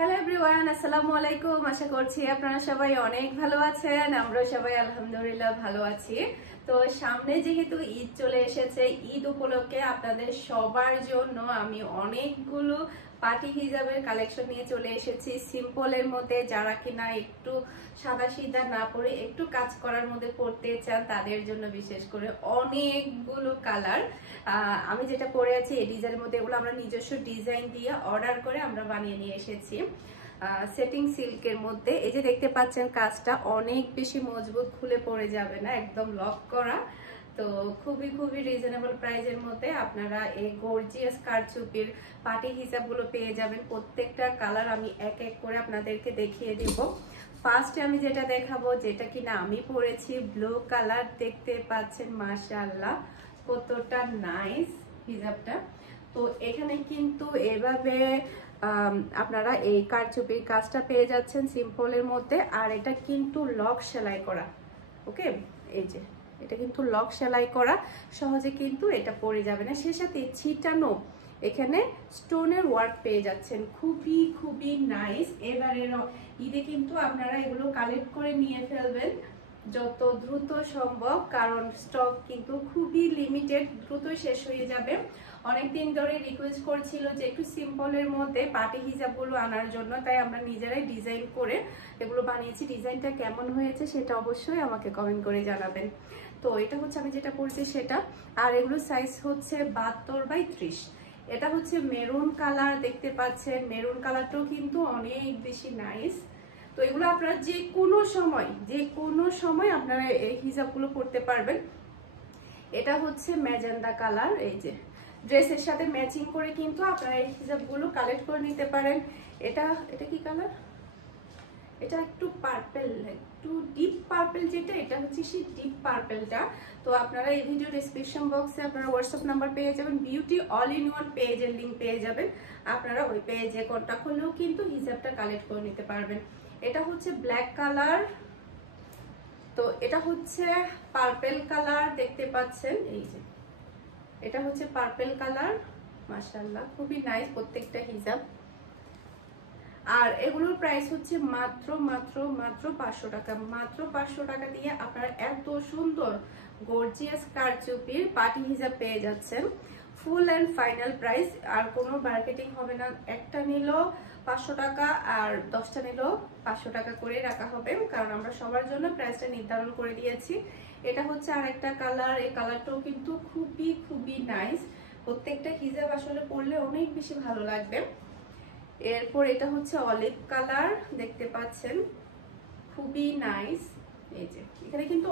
Hello everyone, আসসালামু আলাইকুম। আশা করছি আপনারা সবাই অনেক ভালো আছেন। আমরা সবাই আলহামদুলিল্লাহ ভালো আছি। তো সামনে যেহেতু ঈদ চলে এসেছে, ঈদ উপলক্ষে আপনাদের সবার জন্য আমি অনেকগুলো পার্টি হিজাবের কালেকশন নিয়ে চলে এসেছি। সিম্পলের মধ্যে যারা কিনা একটু সাদা সিধা না পরে একটু কাজ করার মধ্যে পড়তে চান তাদের জন্য বিশেষ করে অনেকগুলো কালার। আমি যেটা পরে আছি এই ডিজাইনের মধ্যে, এগুলো আমরা নিজস্ব ডিজাইন দিয়ে অর্ডার করে আমরা বানিয়ে নিয়ে এসেছি সেটিং সিল্কের মধ্যে। এই যে দেখতে পাচ্ছেন কাজটা অনেক বেশি মজবুত, খুলে পড়ে যাবে না, একদম লক করা। তো খুবই রিজনেবল প্রাইসের মধ্যে আপনারা এই গর্জিয়াস কারচুপির পার্টি হিসাবগুলো পেয়ে যাবেন। প্রত্যেকটা কালার আমি এক এক করে আপনাদেরকে দেখিয়ে দিব। ফার্স্টে আমি যেটা দেখাবো, যেটা কিনা আমি পরেছি ব্লু কালার, দেখতে পাচ্ছেন মাশাআল্লাহ কতটা নাইস হিজাবটা। তো এখানে কিন্তু এভাবে আপনারা এই কারচুপির কাজটা পেয়ে যাচ্ছেন সিম্পলের মধ্যে। আর এটা কিন্তু লক সেলাই করা, ওকে, এই যে এটা কিন্তু লক সেলাই করা, সহজে কিন্তু এটা পরে যাবে না। সে সাথে ছিটানো এখানে স্টোনের ওয়ার্ক পেয়ে যাচ্ছেন, খুবই নাইস। এবারের ঈদে কিন্তু আপনারা এগুলো কালেক্ট করে নিয়ে ফেলবেন যত দ্রুত সম্ভব, কারণ স্টক কিন্তু খুবই লিমিটেড, দ্রুত শেষ হয়ে যাবে। অনেকদিন ধরে রিকোয়েস্ট করছিল যে একটু সিম্পলের মধ্যে পার্টি হিজাবগুলো আনার জন্য, তাই আমরা নিজেরাই ডিজাইন করে এগুলো বানিয়েছি। ডিজাইনটা কেমন হয়েছে সেটা অবশ্যই আমাকে কমেন্ট করে জানাবেন। তো এটা হচ্ছে আমি যেটা পড়ছি সেটা, আর এগুলো সাইজ হচ্ছে 72/30। এটা হচ্ছে মেরুন কালার, দেখতে পাচ্ছেন মেরুন কালারটাও কিন্তু অনেক বেশি নাইস। তো এগুলো আপনারা যে কোনো সময় আপনারা এই হিজাবগুলো পরতে পারবেন। এটা হচ্ছে ম্যাজেন্ডা কালার, এই যে ড্রেসের সাথে ম্যাচিং করে কিন্তু আপনারা এই হিজাবগুলো কালেক্ট করে নিতে পারেন। এটা কি কালার? এটা একটু পার্পল, একটু ডিপ পার্পল, যেটা এটা হচ্ছে সেই ডিপ পার্পলটা। তো আপনারা এই ভিডিও ডেসক্রিপশন বক্সে আপনারা হোয়াটসঅ্যাপ নাম্বার পেয়ে যাবেন, বিউটি অল ইন ওয়ান পেজের লিঙ্ক পেয়ে যাবেন। আপনারা ওই পেজে কন্টাক্ট করলেও কিন্তু হিজাবটা কালেক্ট করে নিতে পারবেন। এটা হচ্ছে ব্ল্যাক কালার, তো এটা হচ্ছে পার্পল কালার, দেখতে পাচ্ছেন এই যে এটা হচ্ছে পার্পল কালার। মাশাআল্লাহ খুবই নাইস প্রত্যেকটা হিজাব। আর এগুলোর প্রাইস হচ্ছে মাত্র 500 টাকা। মাত্র 500 টাকা দিয়ে আপনারা এত সুন্দর গর্জিয়াস কারচুপির পার্টি হিজাব পেয়ে যাচ্ছেন। ফুল অ্যান্ড ফাইনাল প্রাইস, আর কোনো মার্কেটিং হবে না। একটা নিল 500 টাকা আর 10টা নিল 500 টাকা করে রাখা হবে, কারণ আমরা সবার জন্য প্রাইসটা নির্ধারণ করে দিয়েছি। এটা হচ্ছে আরেকটা কালার, এই কালারটাও কিন্তু খুবই নাইস। প্রত্যেকটা হিজাব আসলে পরলে অনেক বেশি ভালো লাগবে। এরপর এটা হচ্ছে অলিভ কালার, দেখতে পাচ্ছেন খুবই নাইস। এই যে এখানে কিন্তু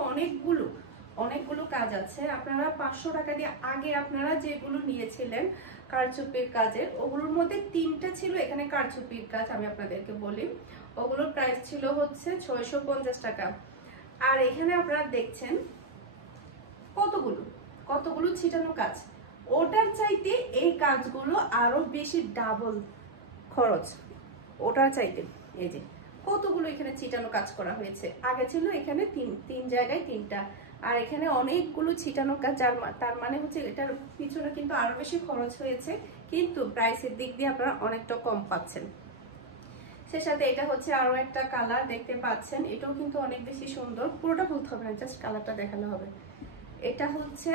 অনেকগুলো কাজ আছে। আপনারা 500 টাকা দিয়ে আগে আপনারা যেগুলো নিয়েছিলেন কারচুপির কাজের, ওগুলোর মধ্যে 3টা ছিল এখানে কারচুপির কাজ। আমি আপনাদেরকে বলি, ওগুলোর প্রাইস ছিল হচ্ছে 650 টাকা। আর এখানে আপনারা দেখছেন কতগুলো ছিটানো কাজ। ওটার চাইতে এই কাজগুলো আরো বেশি ডাবল খরচ ওটার চাইতে। এই যে কতগুলো এখানে ছিটানো কাজ করা হয়েছে। আগে ছিল এখানে তিন জায়গায় 3টা, আর এখানে অনেকগুলো ছিটানো কাজ, তার মানে হচ্ছে এটার পিছনে কিন্তু আরো বেশি খরচ হয়েছে, কিন্তু প্রাইসের দিক দিয়ে আপনারা অনেকটা কম পাচ্ছেন। সে সাথে এটা হচ্ছে আরো একটা কালার, দেখতে পাচ্ছেন এটাও কিন্তু অনেক বেশি সুন্দর। পুরোটা বলতে হবে না, জাস্ট কালারটা দেখানো হবে। এটা হচ্ছে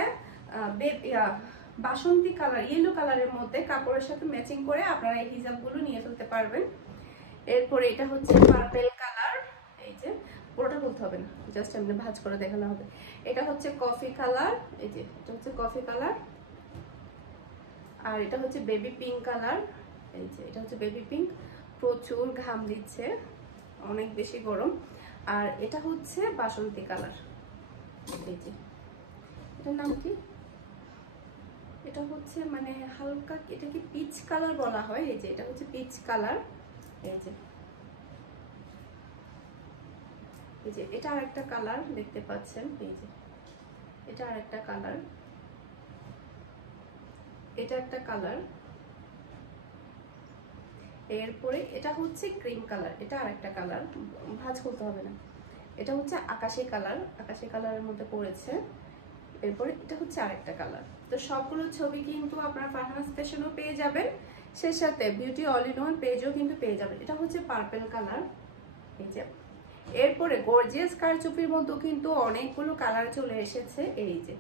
বাসন্তী কালার, ইয়েলো কালারের মধ্যে কাপড়ের সাথে ম্যাচিং করে আপনারা এই হিজাবগুলো নিয়ে ফেলতে পারবেন। এরপরে এটা হচ্ছে পার্পল কালার, এই যে পুরোটা বলতে হবে না, জাস্ট এমনি ভাঁজ করে দেখানো হবে। এটা হচ্ছে কফি কালার, এই যে এটা হচ্ছে কফি কালার। আর এটা হচ্ছে বেবি পিঙ্ক কালার, এই যে এটা হচ্ছে বেবি পিঙ্ক। প্রচুর ঘাম দিচ্ছে, অনেক বেশি গরম। আর এটা হচ্ছে বাসন্তী কালার, এই যে এটার নাম কি, এটা হচ্ছে মানে হালকা, এটা কি পিচ কালার বলা হয়। এই যে এটা হচ্ছে পিচ কালার। এই যে এটা আরেকটা কালার, দেখতে পাচ্ছেন এই যে এটা আরেকটা কালার, এটা একটা কালার। এরপরে এটা হচ্ছে ক্রিম কালার, এটা আরেকটা কালার, ভাঁজ করতে হবে না। এটা হচ্ছে আকাশি কালার, আকাশি কালারের মধ্যে পড়েছে। এরপরে এটা হচ্ছে আরেকটা কালার। তো সবগুলো ছবি কিন্তু আপনারা ফারহানা স্টেশনেও পেয়ে যাবেন। সে সাথে বিউটি অল ইন ওয়ান পেজও কিন্তু পেয়ে যাবেন। এটা হচ্ছে পার্পল কালার। এই যে এরপরে গর্জিয়াস কারচুপির মধ্যে কিন্তু অনেকগুলো কালার চলে এসেছে। এই যে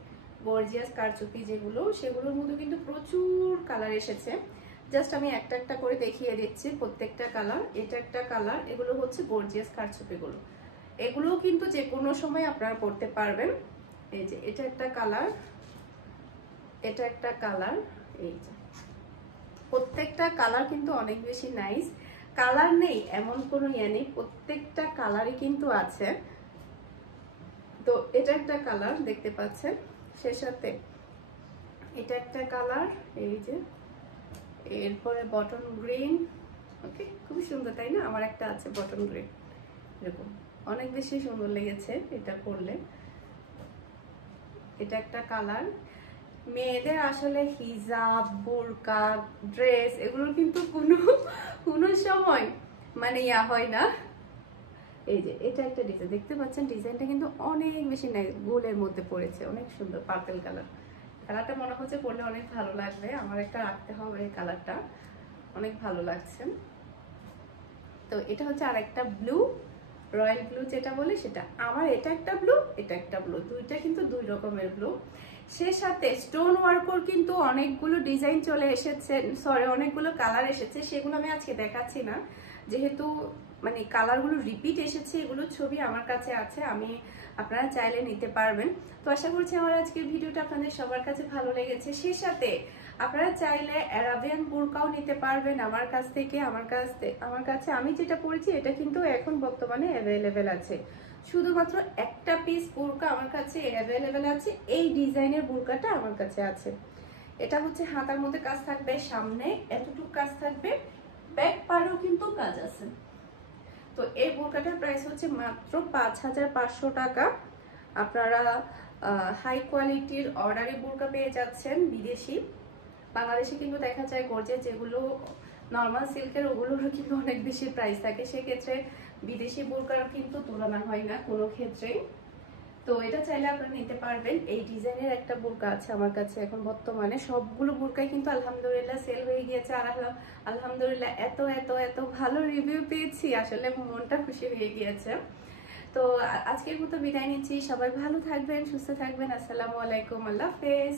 গর্জিয়াস কারচুপি যেগুলো, সেগুলোর মধ্যে কিন্তু প্রচুর কালার এসেছে। জাস্ট আমি একটা একটা করে দেখিয়ে দিচ্ছি প্রত্যেকটা কালার। এটা একটা কালার, এগুলো হচ্ছে গর্জিয়াস কারচুপিগুলো। এগুলোও কিন্তু যে কোনো সময় আপনারা পরতে পারবেন। এই যে এটা একটা কালার, এটা একটা কালার। এই যে প্রত্যেকটা কালার কিন্তু অনেক বেশি নাইস। কালার নেই এমন কোনো ইয়ে নেই, প্রত্যেকটা কালারই কিন্তু আছে। তো এটা একটা কালার দেখতে পাচ্ছেন, সে সাথে এটা একটা কালার। এই যে এরপরে বটন গ্রিন। ওকে, খুবই সুন্দর তাই না? আমার একটা আছে বটন গ্রিন, এরকম অনেক বেশি সুন্দর লেগেছে এটা পরলে। এটা একটা কালার। মেয়েদের আসলে হিজাব, বোরকা, ড্রেস এগুলো কিন্তু কোনো সময় মানে ইয়া হয় না। এই যে এটা একটা ডিজাইন দেখতে পাচ্ছেন, ডিজাইনটা কিন্তু অনেক বেশি নাইস, গোলের মধ্যে পড়েছে, অনেক সুন্দর পার্পল কালার। কালারটা মনে হচ্ছে পরলে অনেক ভালো লাগবে, আমার একটা রাখতে হবে এই কালারটা, অনেক ভালো লাগছে। তো এটা হচ্ছে আরেকটা ব্লু, রয়্যাল ব্লু যেটা বলে সেটা। আমার এটা একটা ব্লু, এটা একটা ব্লু, দুইটা কিন্তু দুই রকমের ব্লু। সে সাথে স্টোন ওয়ার্কর কিন্তু অনেকগুলো ডিজাইন চলে এসেছে, সরি অনেকগুলো কালার এসেছে, সেগুলো আমি আজকে দেখাচ্ছি না যেহেতু মানে কালারগুলো রিপিট এসেছে। এগুলোর ছবি আমার কাছে আছে, আপনারা চাইলে নিতে পারবেন। তো আশা করছি আমার আজকের ভিডিওটা আপনাদের সবার কাছে ভালো লেগেছে। সে সাথে আপনারা চাইলে অ্যারাবিয়ান বোরকাও নিতে পারবেন আমার কাছ থেকে। আমার কাছে আমি যেটা পরেছি এটা কিন্তু এখন বর্তমানে অ্যাভেলেবেল আছে। শুধুমাত্র একটা পিস বোরকা আমার কাছে অ্যাভেলেবেল আছে, এই ডিজাইনের বোরকাটা আমার কাছে আছে। এটা হচ্ছে হাতার মধ্যে কাজ থাকবে, সামনে এতটুকু কাজ থাকবে, ব্যাক পাড়েও কিন্তু কাজ আছে। তো এই বোরকাটার প্রাইস হচ্ছে মাত্র 5500 টাকা। আপনারা হাই কোয়ালিটির অর্ডারি বোরকা পেয়ে যাচ্ছেন বিদেশি। বাংলাদেশে কিন্তু দেখা যায় গর্জে যেগুলো নর্মাল সিল্কের ওগুলোরও কিন্তু অনেক বেশি প্রাইস থাকে, সেক্ষেত্রে বিদেশি বোরকার কিন্তু তুলনা হয় না কোনো ক্ষেত্রেই। তো এটা চাইলে আপনারা নিতে পারবেন। এই ডিজাইনের একটা বোরকা আছে আমার কাছে এখন বর্তমানে, সবগুলো বোরকাই কিন্তু আলহামদুলিল্লাহ সেল হয়ে গিয়েছে। আর আলহামদুলিল্লাহ এত এত এত ভালো রিভিউ পেয়েছি, আসলে মনটা খুশি হয়ে গিয়েছে। তো আজকের মতো বিদায় নিচ্ছি, সবাই ভালো থাকবেন, সুস্থ থাকবেন। আসসালামু আলাইকুম, আল্লাহ হাফেজ।